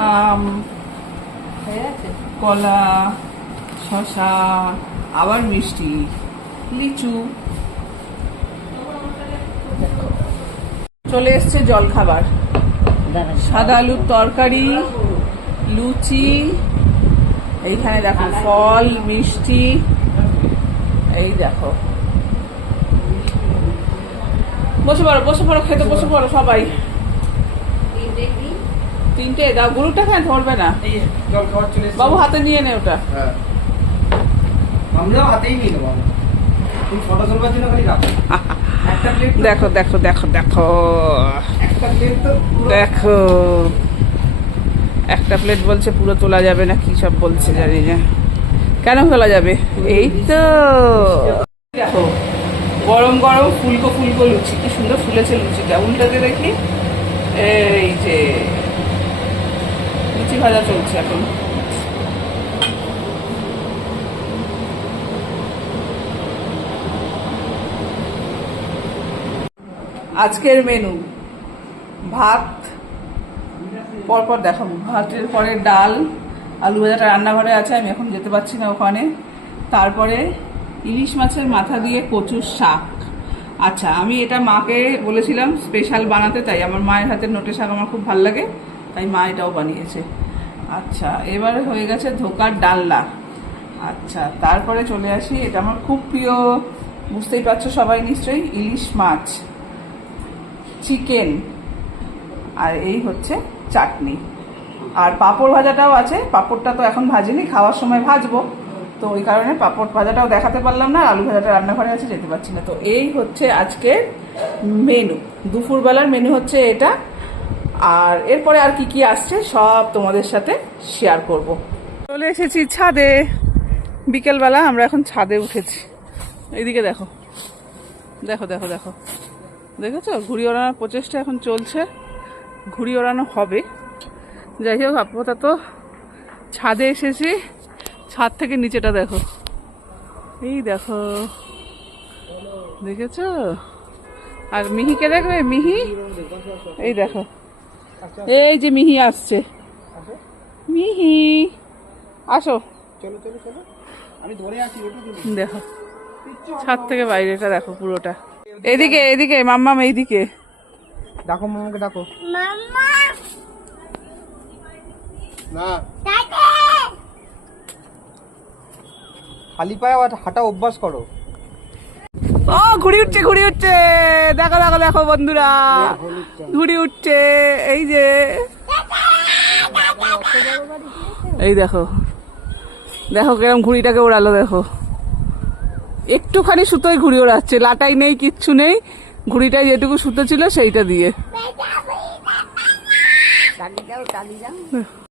আম, কলা, শশা, আবার মিষ্টি, লিচু। চলে এসছে জলখাবার, সাদা আলুর তরকারি, লুচি, এইখানে দেখো ফল, মিষ্টি, এই দেখো। বসে পড়ো খেতে বসে পড়ো সবাই। তিনটে দাও, গরুটা কেন ধরবে না বাবু, হাতে নিয়ে নে ওটা। দেখো দেখো দেখো দেখো দেখো, একটা প্লেট বলছে পুরো তোলা যাবে না, কি সব বলছে জানি না। কেন তোলা যাবে? এই তো দেখো গরম গরম ফুলকো ফুলকো লুচি, কি সুন্দর ফুলেছে লুচিটা। উল্টাতে দেখি, এই যে লুচি ভাজা চলছে এখন। আজকের মেনু ভাত, পরপর দেখো, ভাতের পরে ডাল, আলু ভাজাটা রান্নাঘরে আছে, আমি এখন যেতে পারছি না ওখানে। তারপরে ইলিশ মাছের মাথা দিয়ে কচুর শাক। আচ্ছা, আমি এটা মাকে বলেছিলাম স্পেশাল বানাতে, তাই আমার মায়ের হাতের নোটে শাক আমার খুব ভালো লাগে, তাই মা এটাও বানিয়েছে। আচ্ছা, এবারে হয়ে গেছে ধোকার ডালনা। আচ্ছা, তারপরে চলে আসি, এটা আমার খুব প্রিয়, বুঝতেই পারছো সবাই নিশ্চয়ই, ইলিশ মাছ, চিকেন, আর এই হচ্ছে চাটনি, আর পাঁপড় ভাজাটাও আছে। পাঁপড়টা তো এখন ভাজিনি, খাওয়ার সময় ভাজবো, তো ওই কারণে পাঁপড় ভাজাটাও দেখাতে পারলাম না। আলু ভাজাটা রান্নাঘরে আছে, যেতে পারছি না। তো এই হচ্ছে আজকের মেনু, দুপুরবেলার মেনু হচ্ছে এটা। আর এরপরে আর কি কি আসছে সব তোমাদের সাথে শেয়ার করব। চলে এসেছি ছাদে, বিকেলবেলা আমরা এখন ছাদে উঠেছি। এইদিকে দেখো দেখো দেখো দেখো, দেখেছো ঘুড়ি ওড়ানোর প্রচেষ্টা এখন চলছে, ঘুড়ি ওড়ানো হবে। যাই হোক, আপাতত ছাদে এসেছি, ছাদ থেকে নিচেটা দেখো, এই দেখো, দেখেছো? আর মিহিকে দেখবে, মিহি এই দেখো, এই যে মিহি আসছে, মিহি আসো, দেখো ছাদ থেকে বাইরেটা দেখো পুরোটা। এদিকে এদিকে মাম্মাম, এইদিকে ডাকো মামাকে, ডাকো মাম্মা না, দাদা খালি পায়ে হাঁটা অভ্যাস করো। ও ঘুড়ি উঠছে, ঘুড়ি উঠছে, দেখো দেখো দেখো বন্ধুরা, ঘুড়ি উঠছে, এই যে এই দেখো দেখো কিরম ঘুড়িটাকে ওড়ালো, দেখো একটুখানি সুতোয় ঘুড়ি ওড়াচ্ছে, লাটাই নেই, কিচ্ছু নেই, ঘুড়িটায় যেটুকু সুতো ছিল সেইটা দিয়ে।